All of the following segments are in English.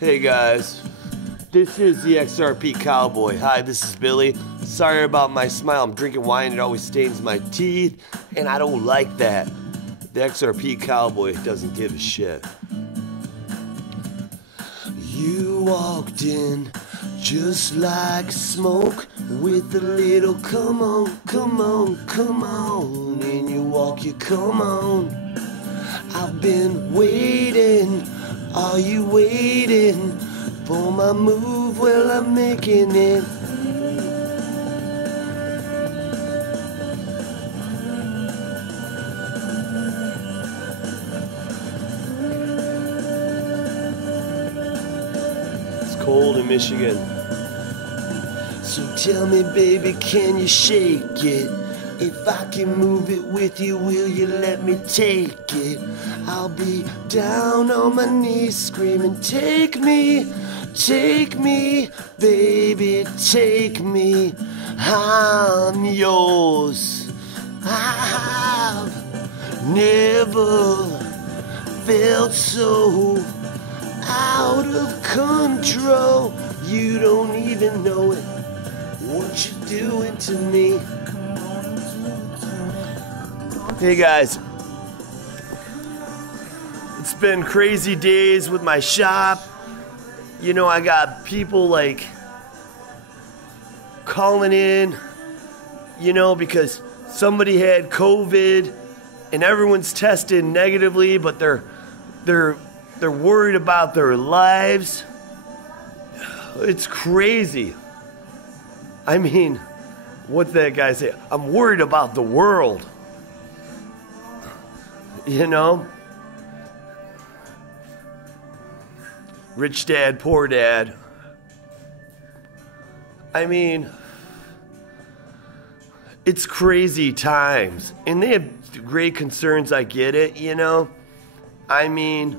Hey guys, this is the XRP Cowboy. Hi, this is Billy. Sorry about my smile. I'm drinking wine, it always stains my teeth, and I don't like that. The XRP Cowboy doesn't give a shit. You walked in just like smoke with a little come on, come on, come on. And you walk, you come on. I've been waiting. Are you waiting for my move? Well, I'm making it. It's cold in Michigan. So tell me, baby, can you shake it? If I can move it with you, will you let me take it? I'll be down on my knees screaming, take me, baby, take me. I'm yours. I've never felt so out of control. You don't even know it, what you're doing to me. Hey guys, it's been crazy days with my shop. You know, I got people like calling in, you know, because somebody had COVID and everyone's tested negatively, but they're worried about their lives. It's crazy. I mean, what's that guy say? I'm worried about the world. You know? Rich dad, poor dad. I mean, it's crazy times. And they have great concerns, I get it, you know? I mean,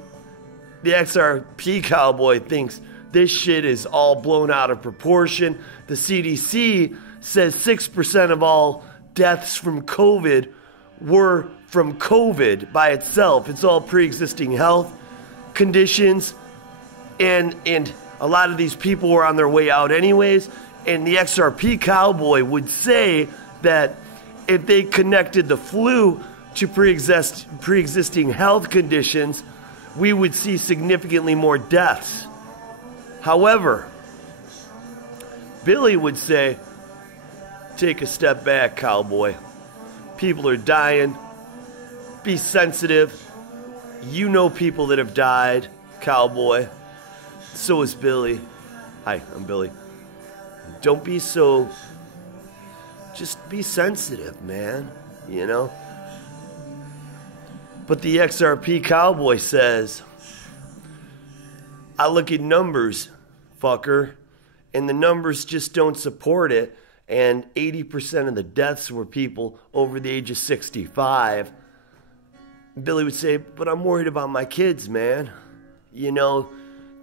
the XRP Cowboy thinks this shit is all blown out of proportion. The CDC says 6% of all deaths from COVID were from COVID by itself. It's all pre-existing health conditions, and a lot of these people were on their way out anyways. And the XRP Cowboy would say that if they connected the flu to pre-existing health conditions, we would see significantly more deaths. However, Billy would say, take a step back, Cowboy. People are dying. Be sensitive. You know people that have died, Cowboy. So is Billy. Hi, I'm Billy. Don't be so... Just be sensitive, man. You know? But the XRP Cowboy says, I look at numbers, fucker, and the numbers just don't support it. And 80% of the deaths were people over the age of 65. Billy would say, but I'm worried about my kids, man. You know,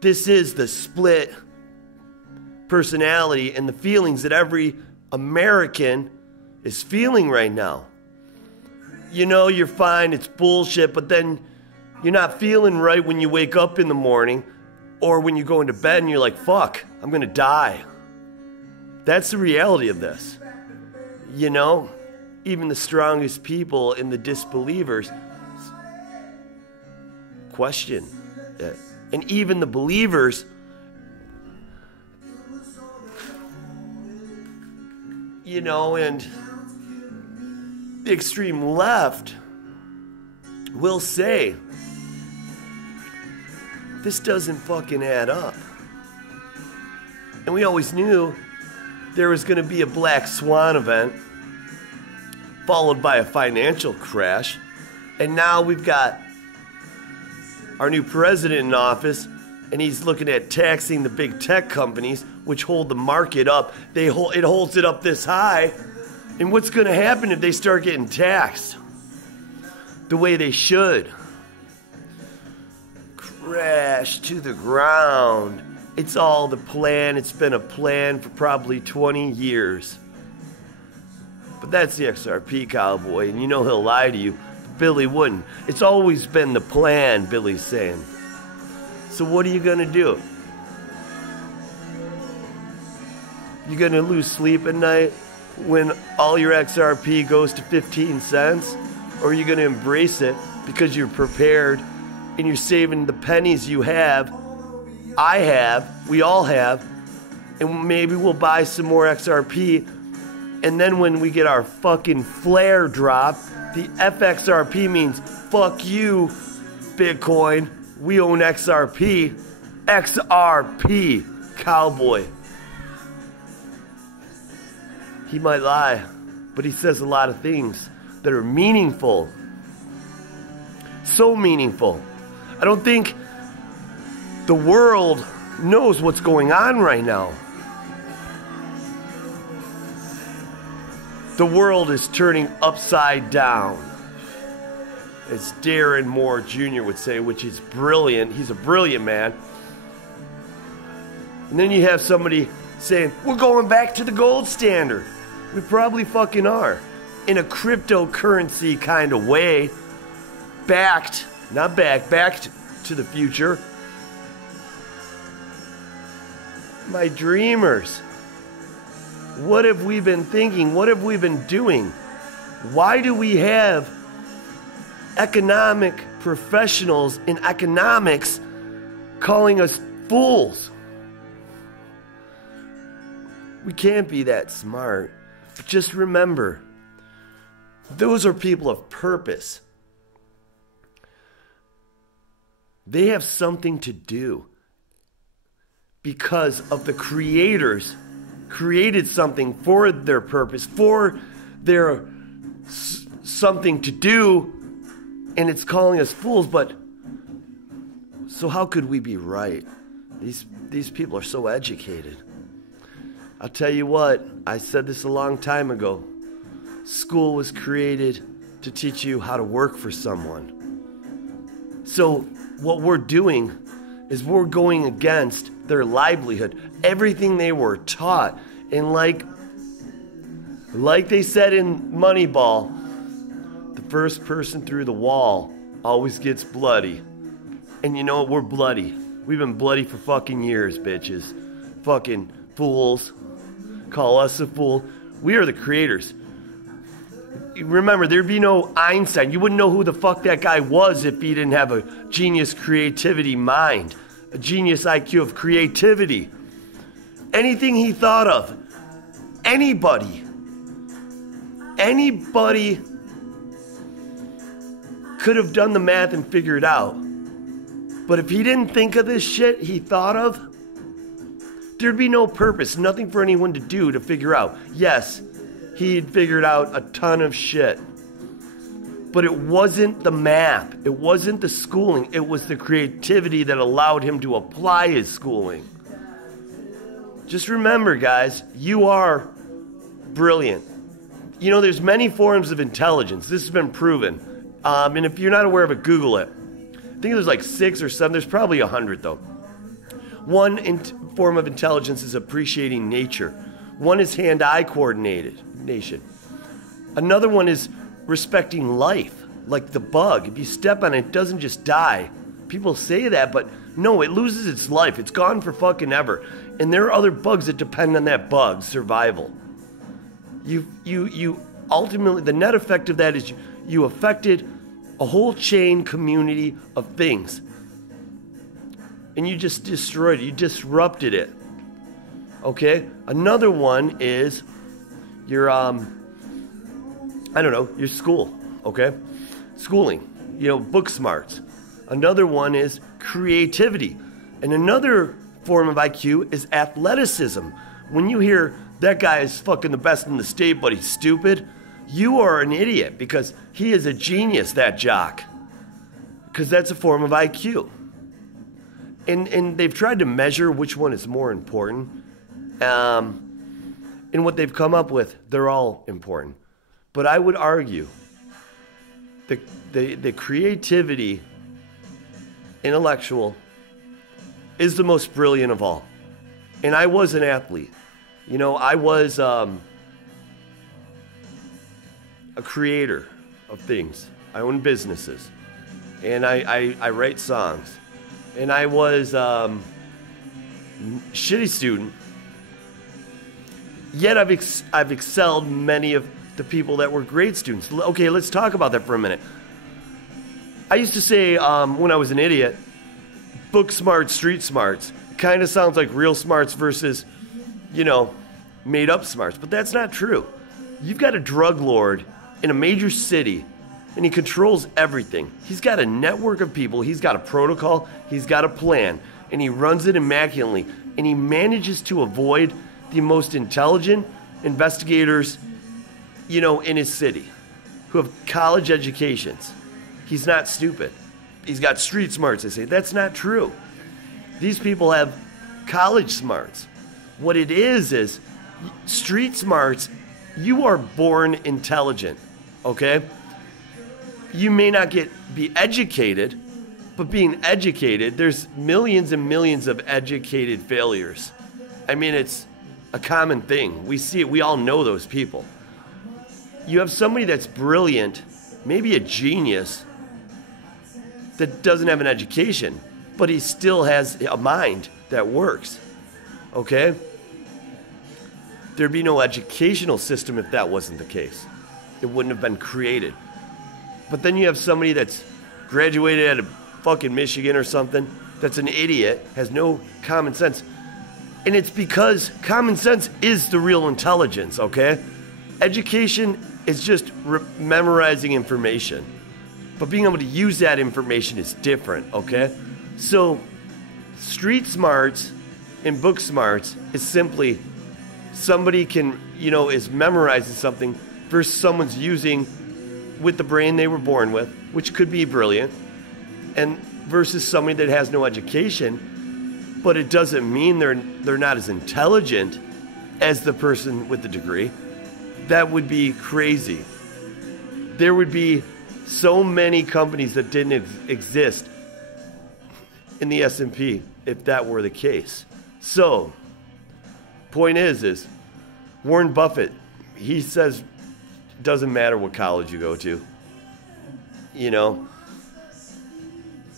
this is the split personality and the feelings that every American is feeling right now. You know, you're fine, it's bullshit, but then you're not feeling right when you wake up in the morning or when you go into bed and you're like, fuck, I'm gonna die. That's the reality of this. You know, even the strongest people and the disbelievers question it. And even the believers, you know, and the extreme left will say, this doesn't fucking add up. And we always knew there was going to be a black swan event followed by a financial crash. And now we've got our new president in office, and he's looking at taxing the big tech companies, which hold the market up. It holds it up this high. And what's going to happen if they start getting taxed the way they should? Crash to the ground. It's all the plan. It's been a plan for probably 20 years. But that's the XRP Cowboy, and you know he'll lie to you. Billy wouldn't. It's always been the plan, Billy's saying. So what are you going to do? You gonna lose sleep at night when all your XRP goes to 15 cents? Or are you gonna embrace it because you're prepared and you're saving the pennies you have, I have, we all have, and maybe we'll buy some more XRP, and then when we get our fucking flare drop, the FXRP means fuck you, Bitcoin, we own XRP. XRP, cowboy. He might lie, but he says a lot of things that are meaningful. So meaningful. I don't think the world knows what's going on right now. The world is turning upside down, as Darren Moore Jr. would say, which is brilliant. He's a brilliant man. And then you have somebody saying, we're going back to the gold standard. We probably fucking are. In a cryptocurrency kind of way. Backed, not backed to the future. My dreamers. What have we been thinking? What have we been doing? Why do we have economic professionals in economics calling us fools? We can't be that smart. But just remember, those are people of purpose. They have something to do because of the creators created something for their purpose, for their something to do, and it's calling us fools. But so how could we be right? These people are so educated. I'll tell you what, I said this a long time ago. School was created to teach you how to work for someone. So what we're doing is we're going against their livelihood, everything they were taught. And like they said in Moneyball, the first person through the wall always gets bloody. And you know what? We're bloody. We've been bloody for fucking years, bitches. Fucking fools. Call us a fool. We are the creators. Remember, there'd be no Einstein. You wouldn't know who the fuck that guy was if he didn't have a genius creativity mind. A genius IQ of creativity. Anything he thought of. Anybody could have done the math and figured out. But if he didn't think of this shit he thought of, there'd be no purpose, nothing for anyone to do to figure out. Yes, he'd figured out a ton of shit. But it wasn't the math. It wasn't the schooling. It was the creativity that allowed him to apply his schooling. Just remember, guys, you are brilliant. You know, there's many forms of intelligence. This has been proven. And if you're not aware of it, Google it. I think there's like 6 or 7. There's probably 100, though. One form of intelligence is appreciating nature. One is hand-eye coordination. Another one is respecting life, like the bug. If you step on it, it doesn't just die. People say that, but no, it loses its life. It's gone for fucking ever. And there are other bugs that depend on that bug's survival. You ultimately, the net effect of that is you affected a whole chain community of things. And you just destroyed it. You disrupted it. Okay? Another one is your, your school. Okay? Schooling. You know, book smarts. Another one is creativity. And another form of IQ is athleticism. When you hear that guy is fucking the best in the state, but he's stupid, you are an idiot because he is a genius, that jock. Because that's a form of IQ. And they've tried to measure which one is more important. And what they've come up with, they're all important. But I would argue the creativity, intellectual, is the most brilliant of all. And I was an athlete. You know, I was a creator of things. I own businesses. And I write songs. And I was shitty student. Yet I've excelled many of the people that were grade students. Okay, let's talk about that for a minute. I used to say when I was an idiot, book smarts, street smarts. Kind of sounds like real smarts versus, you know, made up smarts. But that's not true. You've got a drug lord in a major city, and he controls everything. He's got a network of people. He's got a protocol. He's got a plan. And he runs it immaculately. And he manages to avoid the most intelligent investigators, you know, in his city who have college educations. He's not stupid. He's got street smarts, they say. That's not true. These people have college smarts. What it is street smarts, you are born intelligent, okay? You may not be educated, but being educated, there's millions and millions of educated failures. I mean, it's a common thing. We see it. We all know those people. You have somebody that's brilliant, maybe a genius, that doesn't have an education, but he still has a mind that works, okay? There'd be no educational system if that wasn't the case. It wouldn't have been created. But then you have somebody that's graduated out of fucking Michigan or something, that's an idiot, has no common sense. And it's because common sense is the real intelligence, okay? Education is just memorizing information. But being able to use that information is different, okay? So, street smarts and book smarts is simply somebody can, you know, is memorizing something versus someone's using with the brain they were born with, which could be brilliant, and versus somebody that has no education, but it doesn't mean they're not as intelligent as the person with the degree. That would be crazy. There would be so many companies that didn't exist in the S&P if that were the case. So, point is Warren Buffett, he says it doesn't matter what college you go to. You know,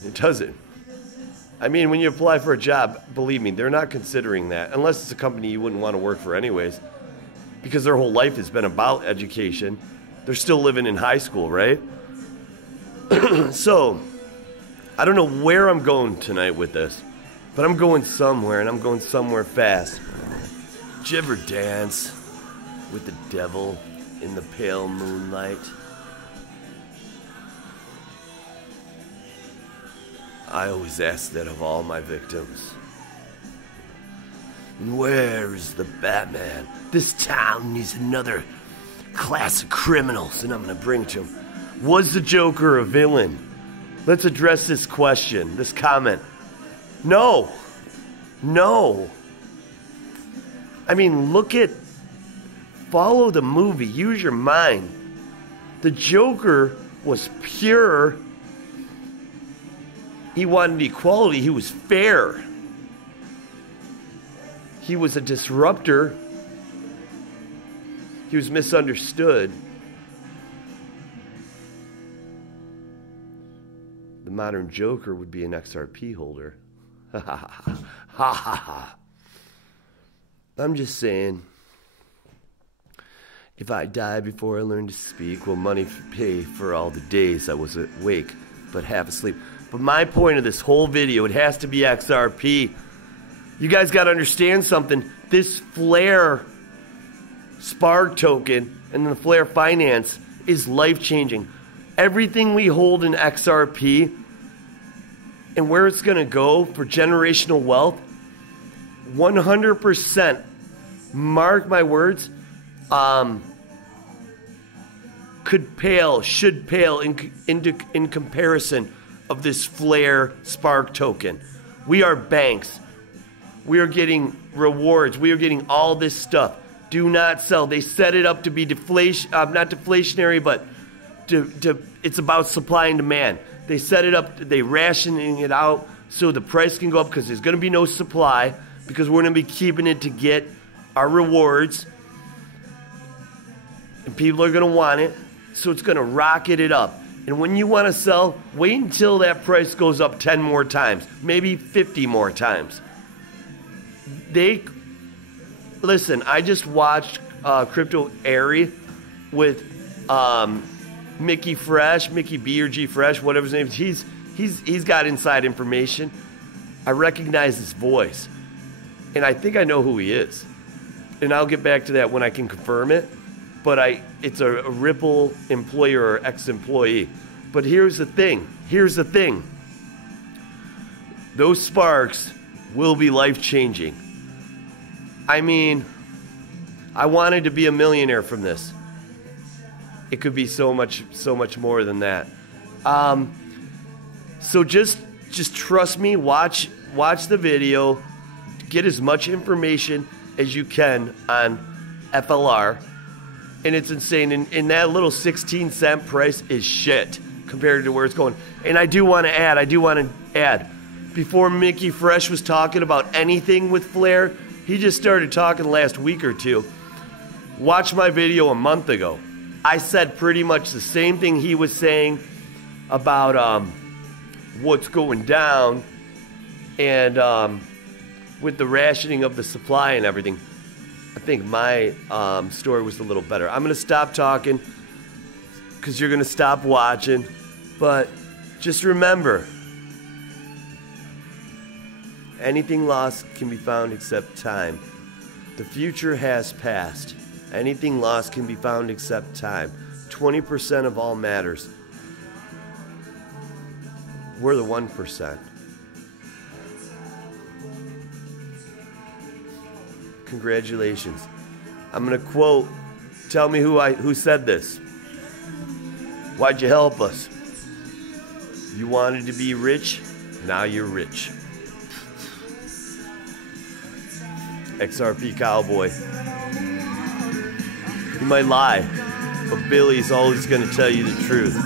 it doesn't. I mean, when you apply for a job, believe me, they're not considering that unless it's a company you wouldn't want to work for anyways, because their whole life has been about education. They're still living in high school, right? So, I don't know where I'm going tonight with this, but I'm going somewhere, and I'm going somewhere fast. Did you ever dance with the devil in the pale moonlight? I always ask that of all my victims. Where is the Batman? This town needs another class of criminals, and I'm going to bring it to him. Was the Joker a villain? Let's address this question, this comment. No. I mean, follow the movie, use your mind. The Joker was pure. He wanted equality, he was fair. He was a disruptor. He was misunderstood. The modern Joker would be an XRP holder. Ha ha ha. Ha ha ha. I'm just saying, if I die before I learn to speak, will money pay for all the days I was awake but half asleep? But my point of this whole video, it has to be XRP. You guys got to understand something. This Flare Spark token and the Flare Finance is life-changing. Everything we hold in XRP and where it's going to go for generational wealth, 100%, mark my words, should pale in comparison of this Flare Spark token. We are banks. We are getting rewards. We are getting all this stuff. Do not sell. They set it up to be not deflationary, but it's about supply and demand. They set it up, they rationing it out so the price can go up because there's going to be no supply, because we're going to be keeping it to get our rewards. And people are going to want it, so it's going to rocket it up. And when you want to sell, wait until that price goes up 10 more times, maybe 50 more times. listen, I just watched Crypto Airy with Mickey B or G Fresh, whatever his name is. He's got inside information. I recognize his voice, and I think I know who he is. And I'll get back to that when I can confirm it. But it's a Ripple employee or ex-employee. But here's the thing. Those sparks will be life-changing. I mean, I wanted to be a millionaire from this. It could be so much more than that. So just trust me. Watch the video. Get as much information as you can on FLR. And it's insane. And that little 16-cent price is shit compared to where it's going. And I do want to add, before Mickey Fresh was talking about anything with Flare, he just started talking last week or two. Watch my video a month ago. I said pretty much the same thing he was saying about what's going down and with the rationing of the supply and everything. I think my story was a little better. I'm going to stop talking because you're going to stop watching. But just remember, anything lost can be found except time. The future has passed. Anything lost can be found except time. 20% of all matters. We're the 1%. Congratulations. I'm going to quote, tell me who said this. Why'd you help us? You wanted to be rich, now you're rich. XRP Cowboy. He might lie, but Billy's always going to tell you the truth.